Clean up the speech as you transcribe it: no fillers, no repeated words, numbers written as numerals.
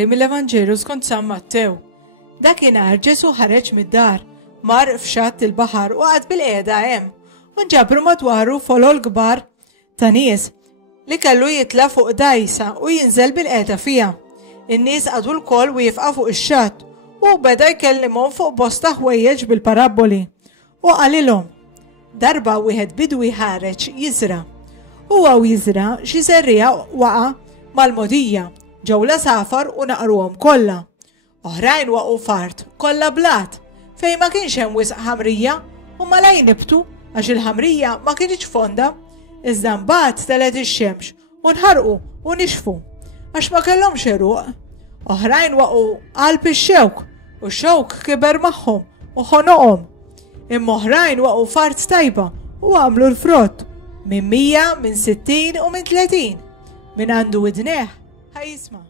qari mill-Evanġelu skont San Mattew. Dakinhar Ġesu ħareġ mid-dar, mar f'xatt il-baħar u qgħad bil-qiegħda hemm, u nġabru madwaru folol kbar ta' nies li kellu jitla fuq dajsa u jinżel bil-qiegħda fiha. In-nies qagħdu l-koll wieqfa fuq ix-xatt u beda jkellimhom fuq bosta ħwejjeġ bil-parabboli. U qalilhom: darba wieħed bidwi ħareġ jiżra. Huwa jiżra xi serrija waqa' mal-mogħdija, ġew la safar u naqruhom kollha. Oħrajn waqgħu fart kollha blat fejn ma kienx hemm wisq ħamrija u malaj nibtu għax il-ħamrija ma kienx fonda, iżda mbagħad telet ix-xemx u nħarqu u nixfu għax ma kellhomx eruq. Oħrajn waqgħu qalb ix-xewk u x-xewk kiber magħhom u ħonoqhom. Imma oħrajn waqgħu fart tajba u għamlu l-frott minn 100, minn 60 u minn 30. Min għandu idneħ ħajjisma'.